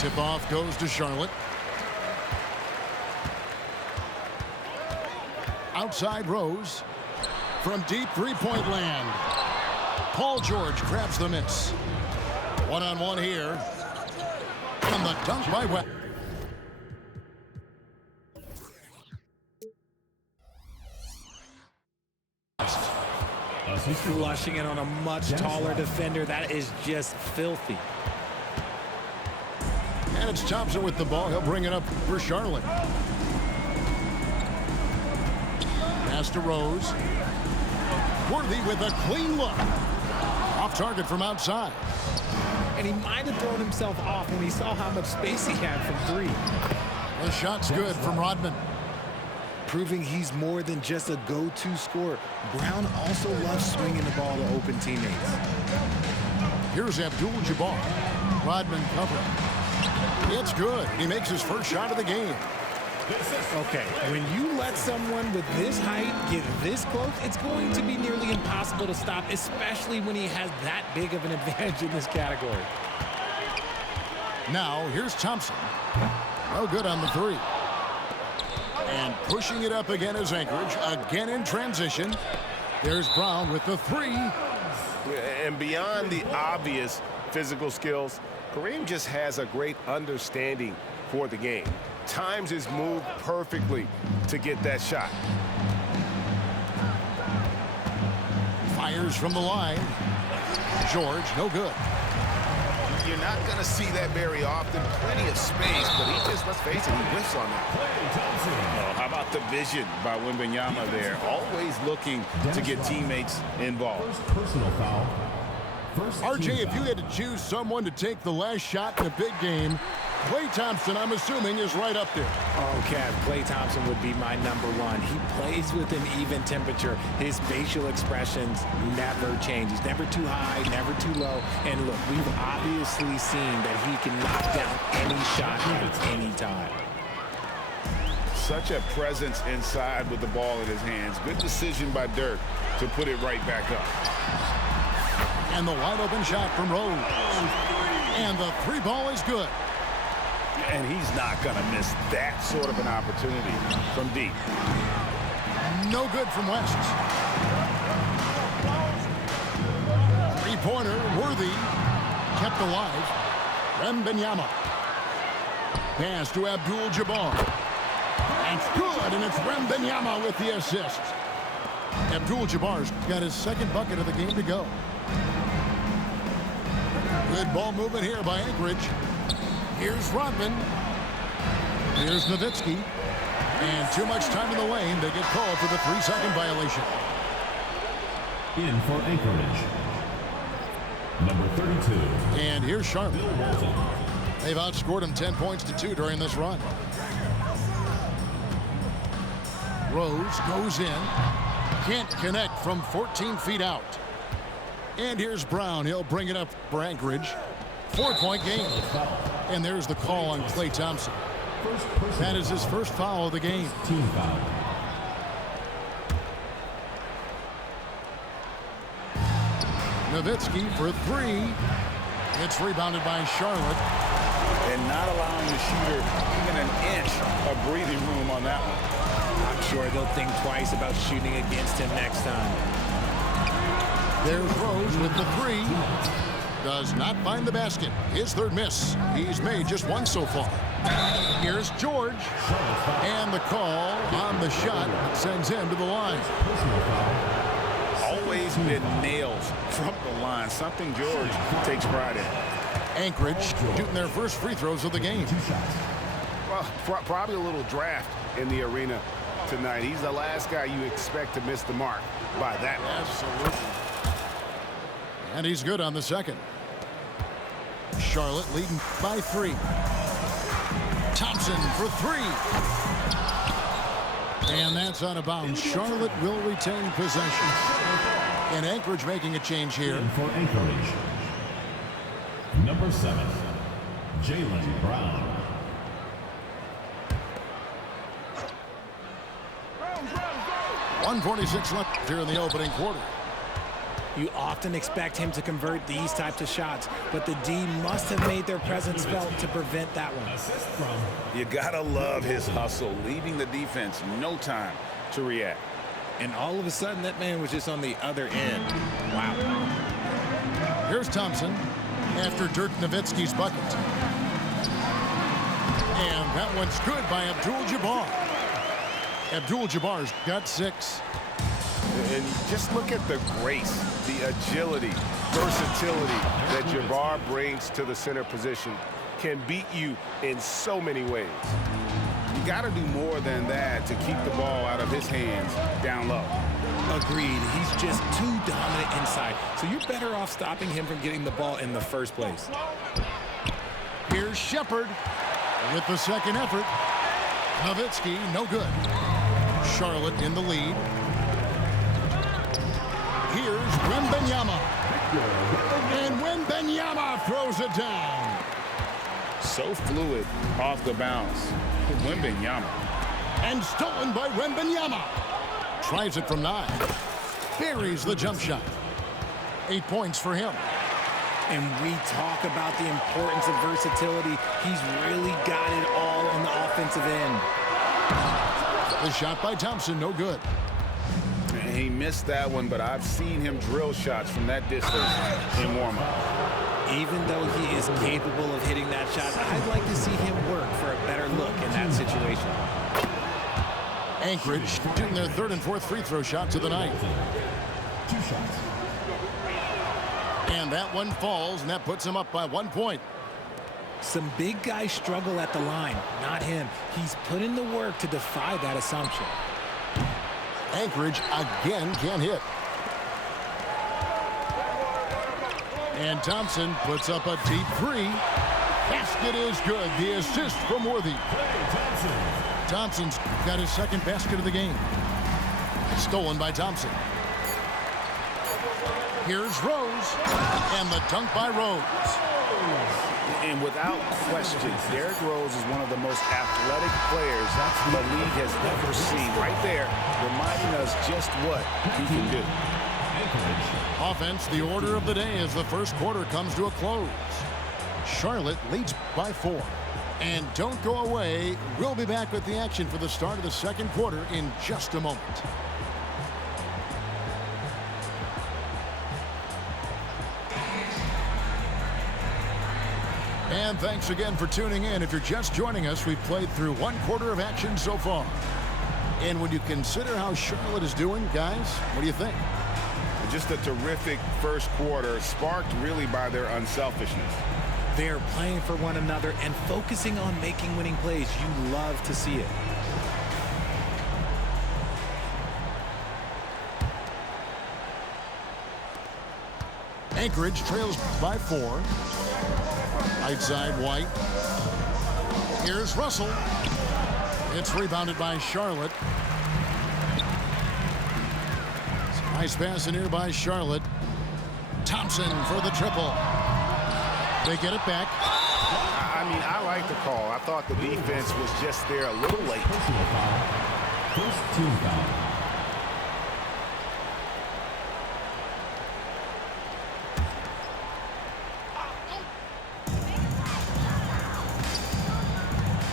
Tip-off goes to Charlotte. Outside Rose. From deep three-point land. Paul George grabs the miss. One-on-one here. And the dunk by West. Flushing it on a much taller defender. That is just filthy. And it's Thompson with the ball. He'll bring it up for Charlotte. Pass to Rose. Worthy with a clean look. Off target from outside. And he might have thrown himself off when he saw how much space he had from three. The shot's good from Rodman. Proving he's more than just a go-to scorer. Brown also loves swinging the ball to open teammates. Here's Abdul-Jabbar. Rodman covering. It's good. He makes his first shot of the game. Okay, when you let someone with this height get this close, it's going to be nearly impossible to stop, especially when he has that big of an advantage in this category. Now, here's Thompson. No good on the three. And pushing it up again is Anchorage. Again in transition. There's Brown with the three. And beyond the obvious physical skills, Kareem just has a great understanding for the game. Times his move perfectly to get that shot. Fires from the line. George, no good. You're not going to see that very often. Plenty of space, but he just, let's face it, he whiffs on that. Oh, how about the vision by Wembanyama there? Always looking to get teammates involved. First personal foul. RJ, if you had to choose someone to take the last shot in a big game, Klay Thompson, I'm assuming, is right up there. Oh, Kev, Klay Thompson would be my #1. He plays with an even temperature. His facial expressions never change. He's never too high, never too low. And look, we've obviously seen that he can knock down any shot at any time. Such a presence inside with the ball in his hands. Good decision by Dirk to put it right back up. And the wide open shot from Rose. And the three ball is good. And he's not going to miss that sort of an opportunity from deep. No good from West. Three-pointer, Worthy, kept alive. Wembanyama. Pass to Abdul-Jabbar. It's good, and it's Wembanyama with the assist. Abdul-Jabbar's got his second bucket of the game to go. Good ball movement here by Anchorage. Here's Rodman. Here's Nowitzki. And too much time in the lane. They get called for the 3-second violation. In for Anchorage. Number 32. And here's Charlotte. Bill Walton. They've outscored him 10 points to 2 during this run. Rose goes in. Can't connect from 14 feet out. And here's Brown. He'll bring it up for Anchorage. 4-point game. And there's the call on Klay Thompson. That is his first foul of the game. Team foul. Nowitzki for three. It's rebounded by Charlotte. And not allowing the shooter even an inch of breathing room on that one. I'm sure they'll think twice about shooting against him next time. There's Rose with the three. Does not find the basket. His third miss. He's made just one so far. Here's George. And the call on the shot sends him to the line. Always been nails from the line. Something George takes pride in. Anchorage shooting their first free throws of the game. Well, probably a little draft in the arena tonight. He's the last guy you expect to miss the mark by that much. Absolutely. And he's good on the second. Charlotte leading by 3. Thompson for 3. And that's out of bounds. Charlotte will retain possession. And Anchorage making a change here. In for Anchorage. Number 7, Jaylen Brown. .146 left here in the opening quarter. You often expect him to convert these types of shots, but the D must have made their presence felt to prevent that one. You gotta love his hustle, leaving the defense no time to react. And all of a sudden, that man was just on the other end. Wow. Here's Thompson after Dirk Nowitzki's bucket. And that one's good by Abdul-Jabbar. Abdul-Jabbar's got 6. And just look at the grace, the agility, versatility that Jabbar brings to the center position. Can beat you in so many ways. You got to do more than that to keep the ball out of his hands down low. Agreed. He's just too dominant inside. So you're better off stopping him from getting the ball in the first place. Here's Shepard with the second effort. Nowitzki, no good. Charlotte in the lead. Here's Wembanyama. And Wembanyama throws it down. So fluid off the bounce. Wembanyama. And stolen by Wembanyama. Tries it from 9. Buries the jump shot. 8 points for him. And we talk about the importance of versatility. He's really got it all on the offensive end. The shot by Thompson, no good. He missed that one, but I've seen him drill shots from that distance in warm-up. Even though he is capable of hitting that shot, I'd like to see him work for a better look in that situation. Anchorage shooting their 3rd and 4th free throw shots of the night. 2 shots. And that one falls, and that puts him up by 1 point. Some big guys struggle at the line, not him. He's put in the work to defy that assumption. Anchorage again can't hit. And Thompson puts up a deep 3. Basket is good. The assist from Worthy. Thompson's got his 2nd basket of the game. Stolen by Thompson. Here's Rose. And the dunk by Rose. And without question, Derrick Rose is one of the most athletic players the league has ever seen. Right there, reminding us just what he can do. Offense, the order of the day as the first quarter comes to a close. Charlotte leads by 4. And don't go away. We'll be back with the action for the start of the second quarter in just a moment. And thanks again for tuning in. If you're just joining us, we've played through 1 quarter of action so far. And when you consider how Charlotte is doing, guys, what do you think? Just a terrific first quarter, sparked really by their unselfishness. They're playing for one another and focusing on making winning plays. You love to see it. Anchorage trails by 4. Right side, White. Here's Russell. It's rebounded by Charlotte. Nice pass in here by Charlotte. Thompson for the triple. They get it back. I mean, I like the call. I thought the defense was just there a little late. Personal foul. First team foul.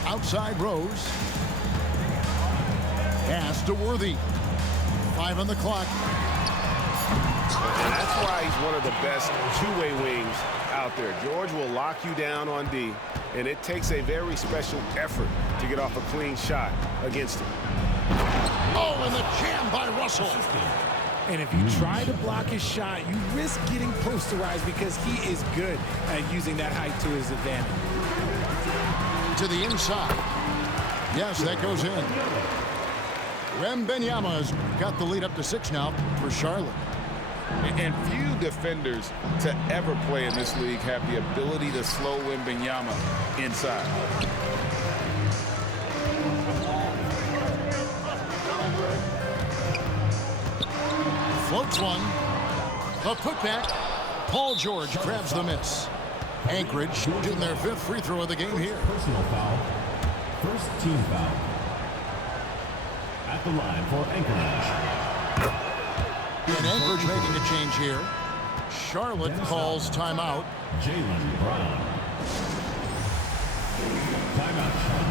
Outside Rose. Pass to Worthy. 5 on the clock. And that's why he's one of the best two-way wings out there. George will lock you down on D, and it takes a very special effort to get off a clean shot against him. Oh, and the jam by Russell. And if you try to block his shot, you risk getting posterized because he is good at using that height to his advantage. To the inside. Yes, that goes in. Wembanyama's got the lead up to 6 now for Charlotte. And few defenders to ever play in this league have the ability to slow Wembanyama inside. Floats one. The putback. Paul George grabs the miss. Anchorage shooting their 5th free throw of the game here. Personal foul. First team foul. At the line for Anchorage. And Anchorage making a change here. Charlotte calls timeout. Jaylen Brown. Timeout shot.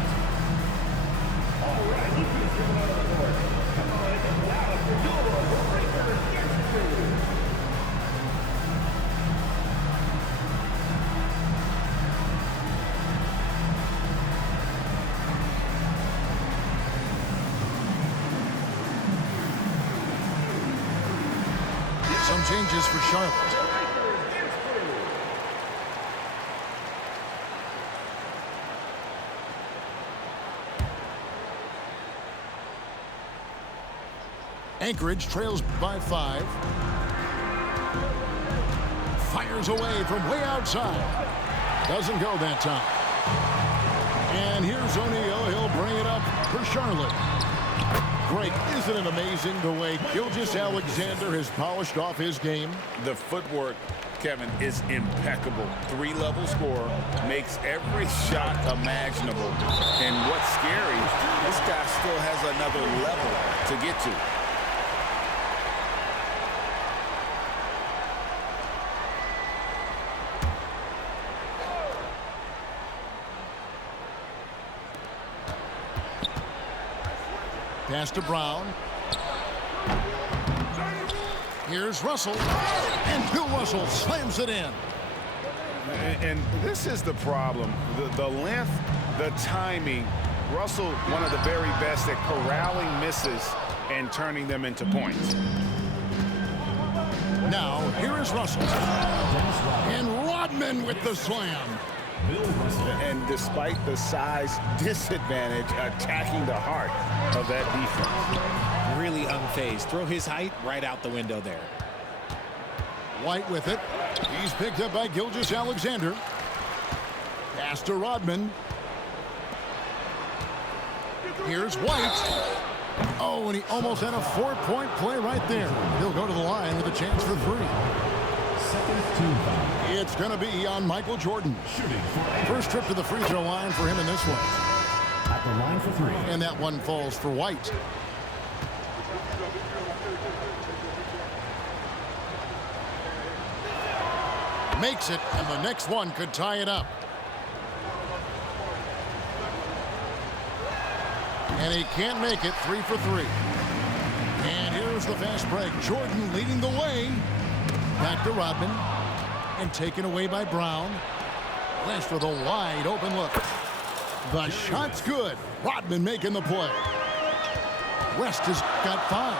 All right, you can give another report. Come on, it's a loud for Gilmore. Breakers gets Some changes for Charlotte. Anchorage trails by 5. Fires away from way outside. Doesn't go that time. And here's O'Neal. He'll bring it up for Charlotte. Great. Isn't it amazing the way Gilgeous-Alexander has polished off his game? The footwork, Kevin, is impeccable. 3-level scorer, makes every shot imaginable. And what's scary, this guy still has another level to get to. Pass to Brown. Here's Russell. And Bill Russell slams it in. And this is the problem. The length, the timing. Russell, one of the very best at corralling misses and turning them into points. Now, here is Russell. And Rodman with the slam. And despite the size disadvantage, attacking the heart of that defense. Really unfazed. Throw his height right out the window there. White with it. He's picked up by Gilgeous-Alexander. Pass to Rodman. Here's White. Oh, and he almost had a 4-point play right there. He'll go to the line with a chance for 3. Second team foul. It's going to be on Michael Jordan. Shooting for First trip to the free throw line for him in this one. at the line for 3. And that one falls for White. Makes it, and the next one could tie it up. And he can't make it. 3 for 3. And here's the fast break. Jordan leading the way. Back to Rodman. And taken away by Brown. West with a wide open look. The shot's good. Rodman making the play. West has got 5.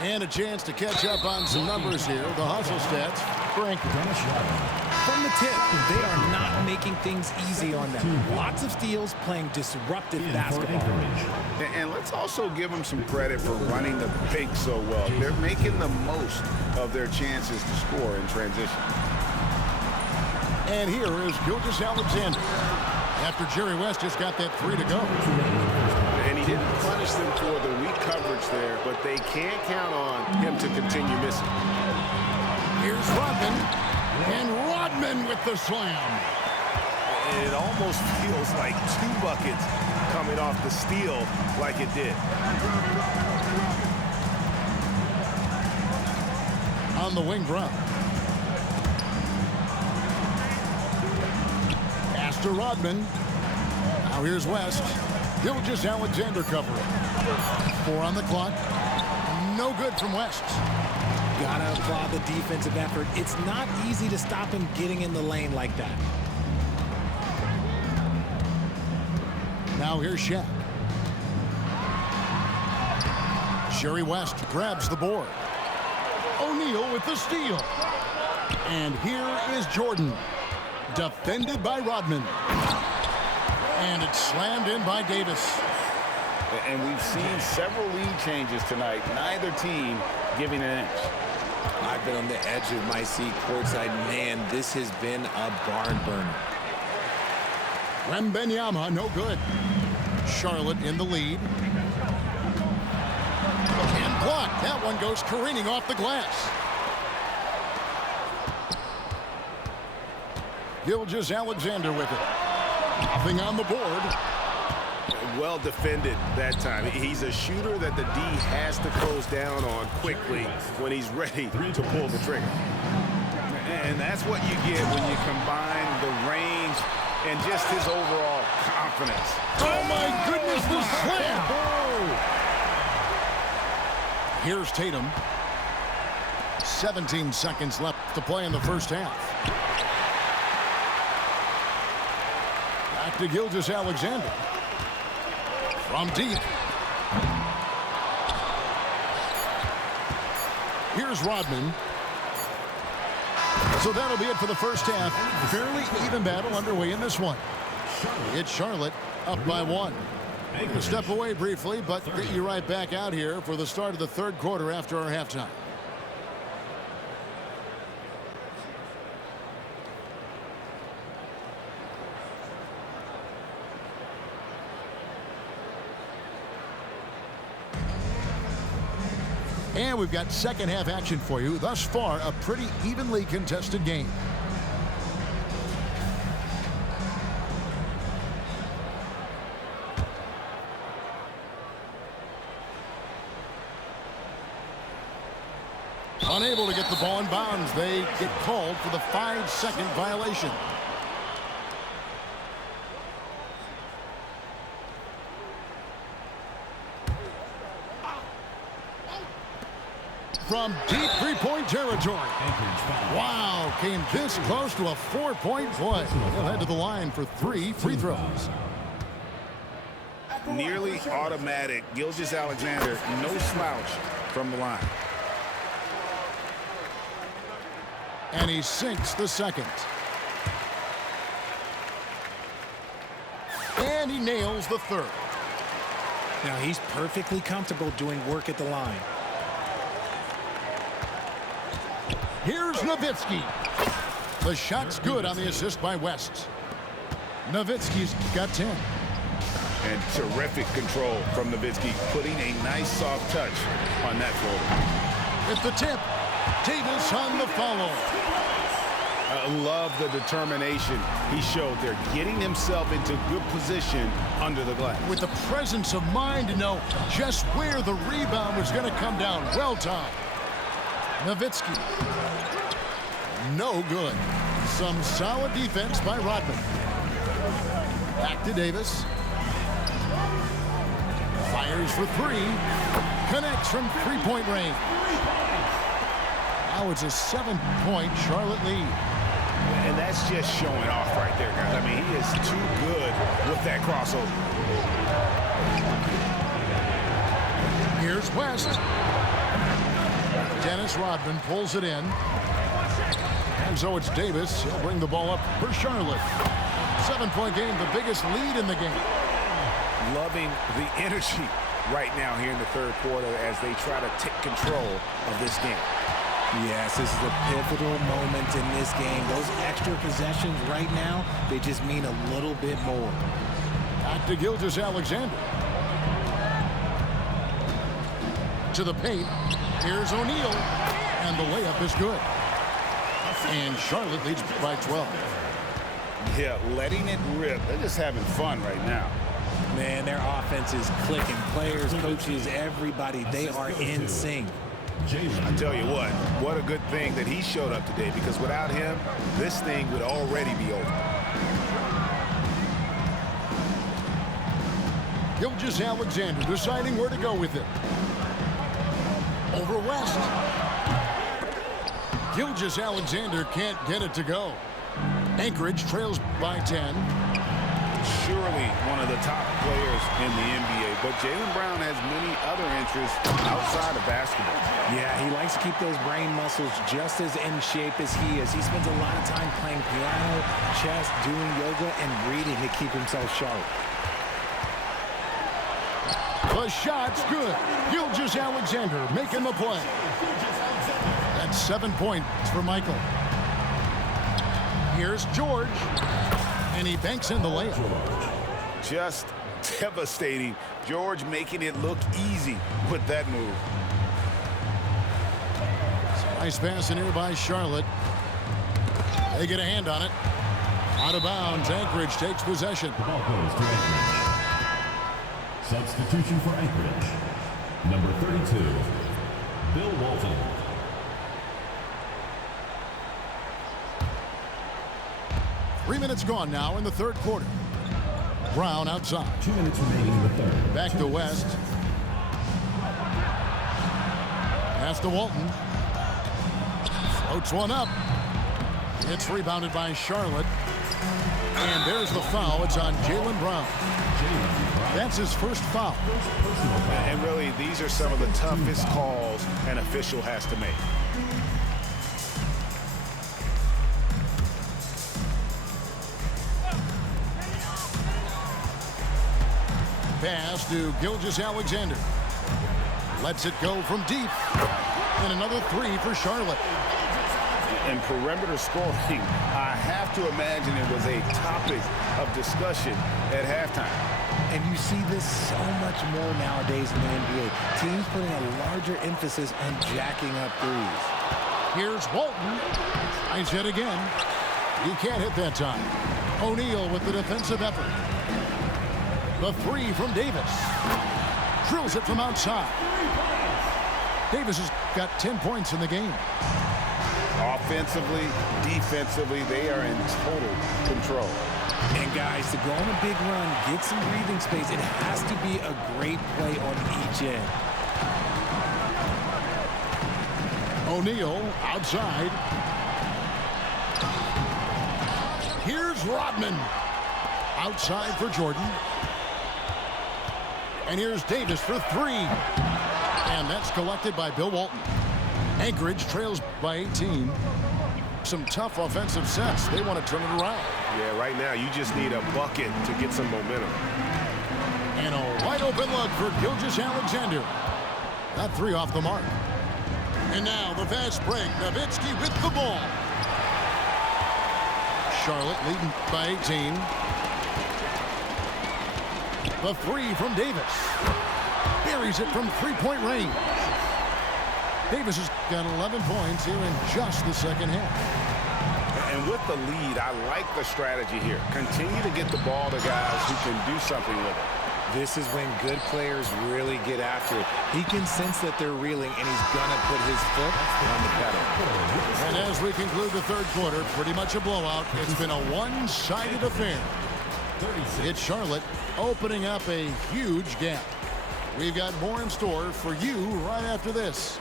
And a chance to catch up on some numbers here. The hustle stats. Frank. From the tip, they are not making things easy on them. Lots of steals, playing disruptive basketball. And let's also give them some credit for running the pick so well. They're making the most of their chances to score in transition. And here is Gilgeous-Alexander. After Jerry West just got that 3 to go. And he didn't punish them for the weak coverage there, but they can't count on him to continue missing. Here's Rodman. And Rodman with the slam. It almost feels like 2 buckets coming off the steal like it did. On the wing, Brown. Pass to Rodman. Now here's West. Gilgeous-Alexander covering. 4 on the clock. No good from West. Gotta applaud the defensive effort. It's not easy to stop him getting in the lane like that. Now here's Shaq. Jerry West grabs the board. O'Neal with the steal. And here is Jordan. Defended by Rodman. And it's slammed in by Davis. And we've seen several lead changes tonight. Neither team giving an inch. I've been on the edge of my seat courtside. Man, this has been a barn burner. Wembanyama, no good. Charlotte in the lead. And blocked. That one goes careening off the glass. Gilgeous-Alexander with it. Nothing on the board. well defended that time. He's a shooter that the D has to close down on quickly when he's ready to pull the trigger. And that's what you get when you combine the range and just his overall confidence. Oh, my goodness, the slam! Here's Tatum. 17 seconds left to play in the first half. Back to Gilgeous-Alexander. From deep. Here's Rodman. So that'll be it for the first half. Fairly even battle underway in this one. It's Charlotte up by 1. We'll step away briefly, but get you right back out here for the start of the third quarter after our halftime. And we've got second half action for you. Thus far, a pretty evenly contested game. Unable to get the ball in bounds. They get called for the 5-second violation. From deep three-point territory. Wow, came this close to a 4-point play. He'll head to the line for 3 free throws. Nearly automatic. Gilgeous-Alexander, no slouch from the line. And he sinks the second. And he nails the third. Now he's perfectly comfortable doing work at the line. Here's Nowitzki. The shot's good on the assist by West. Nowitzki's got 10. And terrific control from Nowitzki, putting a nice soft touch on that floater. At the tip, Davis on the follow. I love the determination he showed there, getting himself into good position under the glass. With the presence of mind to know just where the rebound was going to come down. Well timed. Nowitzki. No good. Some solid defense by Rodman. Back to Davis. Fires for 3. Connects from three-point range. Now it's a 7-point Charlotte lead. And that's just showing off right there, guys. I mean, he is too good with that crossover. Here's West. Dennis Rodman pulls it in. And so it's Davis. He'll bring the ball up for Charlotte. 7-point game, the biggest lead in the game. Loving the energy right now here in the third quarter as they try to take control of this game. Yes, this is a pivotal moment in this game. Those extra possessions right now, they just mean a little bit more. Back to Gilgeous-Alexander. To the paint. Here's O'Neal. And the layup is good. And Charlotte leads by 12. Yeah, letting it rip. They're just having fun right now. Man, their offense is clicking. Players, coaches, everybody, they are in sync. I tell you what a good thing that he showed up today, because without him, this thing would already be over. Gilgeous-Alexander deciding where to go with it. Over West. Gilgeous-Alexander can't get it to go. Anchorage trails by 10. Surely one of the top players in the NBA, but Jaylen Brown has many other interests outside of basketball. Yeah, he likes to keep those brain muscles just as in shape as he is. He spends a lot of time playing piano, chess, doing yoga, and reading to keep himself sharp. The shot's good. Gilgeous-Alexander making the play. That's 7 points for Michael. Here's George. And he banks in the layup. Just devastating. George making it look easy with that move. Nice pass in here by Charlotte. They get a hand on it. Out of bounds. Anchorage takes possession. Substitution for Anchorage. Number 32, Bill Walton. Three minutes gone now in the third quarter. Brown outside. 2 minutes remaining in the third. Back to West. Pass to Walton. Floats one up. It's rebounded by Charlotte. And there's the foul. It's on Jaylen Brown. That's his first foul. And really, these are some of the toughest calls an official has to make. Pass to Gilgeous-Alexander. Lets it go from deep. And another three for Charlotte. And perimeter scoring, I have to imagine it was a topic of discussion at halftime. And you see this so much more nowadays in the NBA. Teams putting a larger emphasis on jacking up threes. Here's Walton. Tries it again. He can't hit that time. O'Neal with the defensive effort. The three from Davis. Drills it from outside. Davis has got 10 points in the game. Offensively, defensively, they are in total control. And guys, to go on a big run, get some breathing space, it has to be a great play on each end. O'Neal outside. Here's Rodman. Outside for Jordan. And here's Davis for three. And that's collected by Bill Walton. Anchorage trails by 18. Some tough offensive sets. They want to turn it around. Yeah, right now you just need a bucket to get some momentum. And a wide open look for Gilgeous-Alexander. That three off the mark. And now the fast break. Nowitzki with the ball. Charlotte leading by 18. The three from Davis. Buries it from three-point range. Davis has got 11 points here in just the second half. And with the lead, I like the strategy here. Continue to get the ball to guys who can do something with it. This is when good players really get after it. He can sense that they're reeling, and he's going to put his foot on the pedal. And as we conclude the third quarter, pretty much a blowout. It's been a one-sided affair. It's Charlotte opening up a huge gap. We've got more in store for you right after this.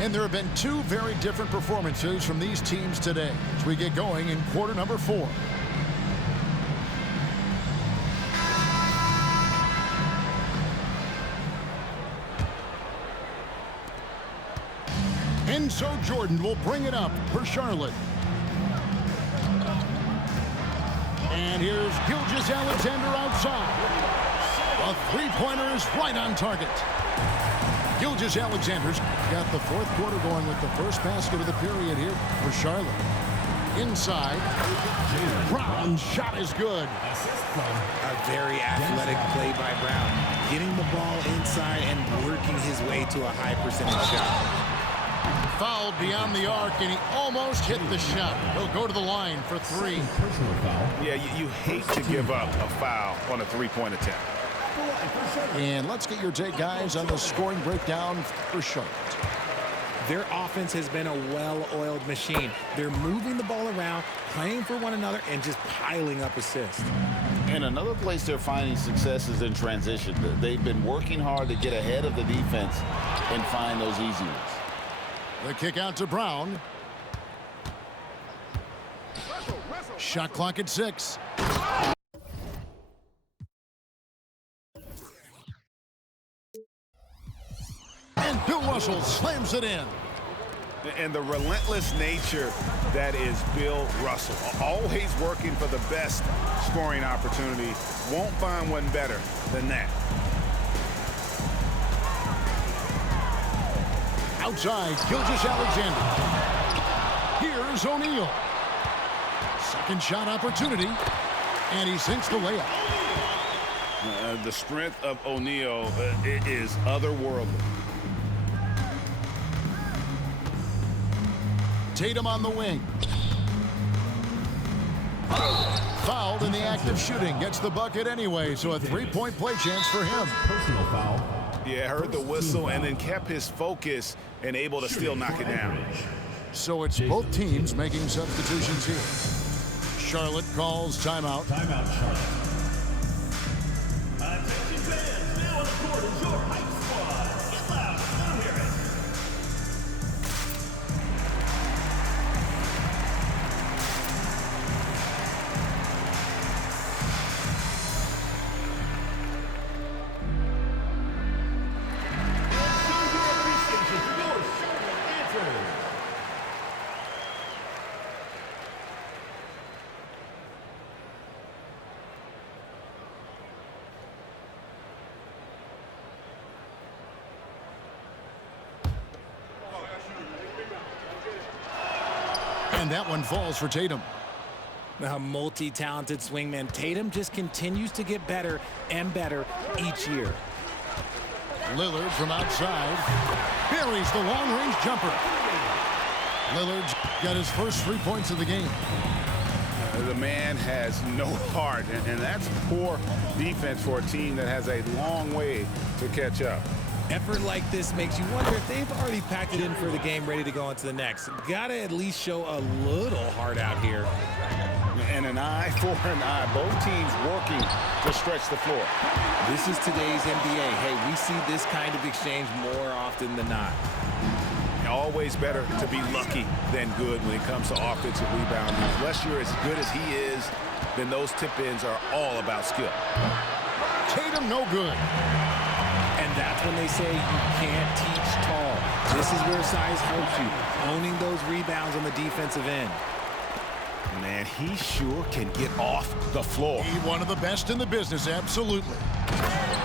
And there have been two very different performances from these teams today as we get going in quarter number 4. Enzo Jordan will bring it up for Charlotte. And here's Gilgeous-Alexander outside. A three-pointer is right on target. Gilgeous-Alexander's got the fourth quarter going with the first basket of the period here for Charlotte. Inside, Brown's shot is good. A very athletic play by Brown. Getting the ball inside and working his way to a high percentage shot. Fouled beyond the arc, and he almost hit the shot. He'll go to the line for three. Yeah, you hate to give up a foul on a three-point attempt. And let's get your take, guys, on the scoring breakdown for Charlotte. Their offense has been a well-oiled machine. They're moving the ball around, playing for one another, and just piling up assists. And another place they're finding success is in transition. They've been working hard to get ahead of the defense and find those easy ones. The kick out to Brown. Shot clock at 6. And Bill Russell slams it in. And the relentless nature that is Bill Russell. Always working for the best scoring opportunity. Won't find one better than that. Outside, Gilgeous-Alexander. Here's O'Neal. Second shot opportunity. And he sinks the layup. The strength of O'Neal is otherworldly. Tatum on the wing. Fouled in the act of shooting. Gets the bucket anyway, so a three-point play chance for him. Personal foul. Yeah, heard the whistle and then kept his focus and able to still knock it down. So it's both teams making substitutions here. Charlotte calls timeout. Timeout, Charlotte. Attention fans, now on the court is your hype squad. Get loud, let 'em hear it. And that one falls for Tatum. A multi-talented swingman, Tatum just continues to get better and better each year. Lillard from outside buries the long-range jumper. Lillard's got his first 3 points of the game. The man has no heart, and that's poor defense for a team that has a long way to catch up. Effort like this makes you wonder if they've already packed it in for the game, ready to go on to the next. Gotta at least show a little heart out here. And an eye for an eye. Both teams working to stretch the floor. This is today's NBA. Hey, we see this kind of exchange more often than not. Always better to be lucky than good when it comes to offensive rebounding. Unless you're as good as he is, then those tip-ins are all about skill. Tatum no good. And that's when they say you can't teach tall. This is where size helps you, owning those rebounds on the defensive end. Man, he sure can get off the floor. He's one of the best in the business, absolutely.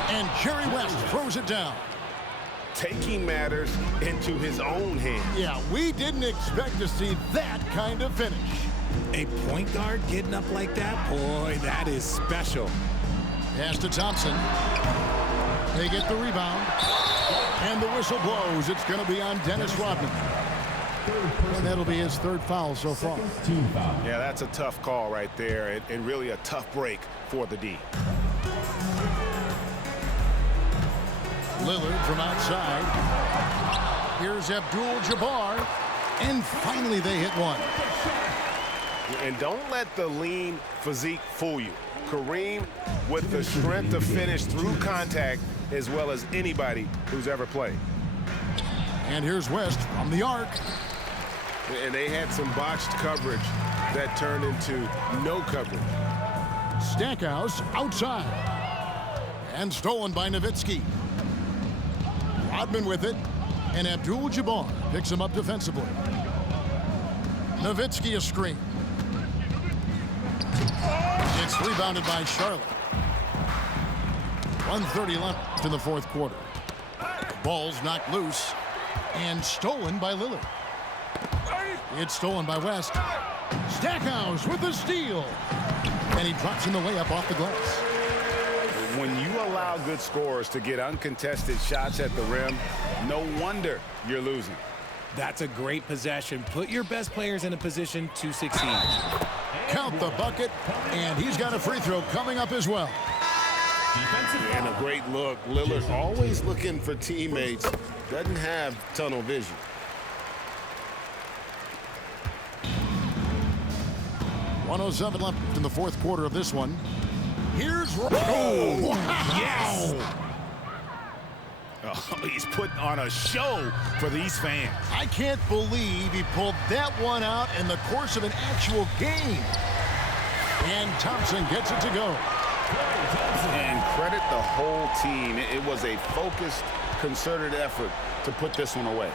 And Jerry West throws it down. Taking matters into his own hands. Yeah, we didn't expect to see that kind of finish. A point guard getting up like that, boy, that is special. Pass to Thompson. They get the rebound. And the whistle blows. It's going to be on Dennis Rodman. And that'll be his third foul so far. Team foul. Yeah, that's a tough call right there, and really a tough break for the D. Lillard from outside. Here's Abdul-Jabbar. And finally they hit one. And don't let the lean physique fool you. Kareem with the strength to finish through contact as well as anybody who's ever played. And here's West from the arc. And they had some botched coverage that turned into no coverage. Stackhouse outside. And stolen by Nowitzki. Rodman with it. And Abdul-Jabbar picks him up defensively. Nowitzki a screen. It's rebounded by Charlotte. 1:30 left in the fourth quarter. Ball's knocked loose and stolen by Lillard. It's stolen by West. Stackhouse with the steal. And he drops in the way up off the glass. When you allow good scorers to get uncontested shots at the rim, no wonder you're losing. That's a great possession. Put your best players in a position to succeed. Count the bucket, and he's got a free throw coming up as well. And a great look. Lillard always looking for teammates. Doesn't have tunnel vision. .107 left in the fourth quarter of this one. Here's wow. Yes! Oh, he's putting on a show for these fans. I can't believe he pulled that one out in the course of an actual game. And Thompson gets it to go. And credit the whole team. It was a focused, concerted effort to put this one away.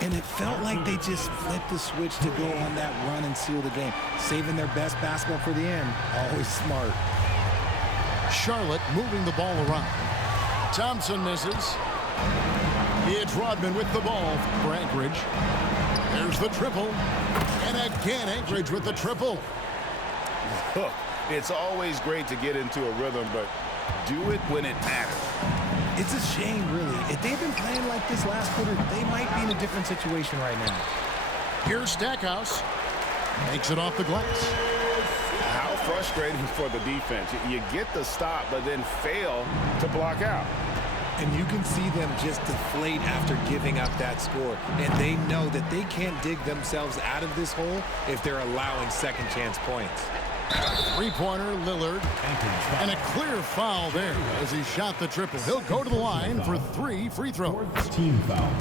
And it felt like they just flipped the switch to go on that run and seal the game. Saving their best basketball for the end. Always smart. Charlotte moving the ball around. Thompson misses. It's Rodman with the ball for Anchorage. There's the triple. And again, Anchorage with the triple. Look, it's always great to get into a rhythm, but do it when it matters. It's a shame, really. If they'd been playing like this last quarter, they might be in a different situation right now. Here's Stackhouse. Makes it off the glass. How frustrating for the defense. You get the stop, but then fail to block out. And you can see them just deflate after giving up that score. And they know that they can't dig themselves out of this hole if they're allowing second chance points. Three-pointer, Lillard. And a clear foul there as he shot the triple. He'll go to the line for 3 free throws. Team foul.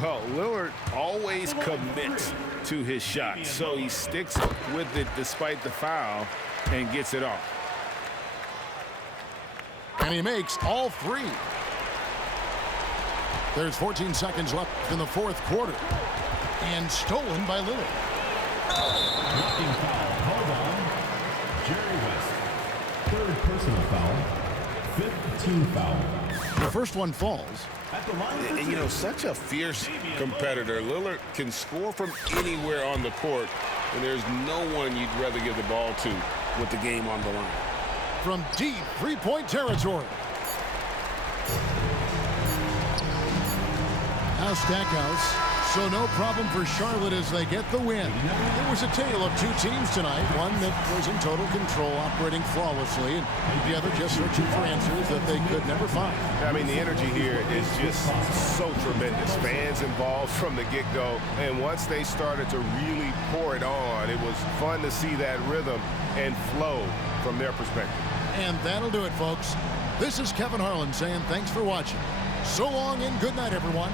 Well, Lillard always commits to his shot, so he sticks with it despite the foul and gets it off. And he makes all 3. There's 14 seconds left in the fourth quarter. And stolen by Lillard. Blocking foul. Hold on. Jerry West. Third personal foul. 5th team foul. The first one falls. At the line for You know, such a fierce competitor. Lillard can score from anywhere on the court, and there's no one you'd rather give the ball to with the game on the line. From deep three-point territory. Now Stackhouse. So no problem for Charlotte as they get the win. It was a tale of 2 teams tonight. One that was in total control, operating flawlessly, and the other just searching for answers that they could never find. I mean, the energy here is just so tremendous. Fans involved from the get-go, and once they started to really pour it on, it was fun to see that rhythm and flow from their perspective. And that'll do it, folks. This is Kevin Harlan saying thanks for watching. So long and good night, everyone.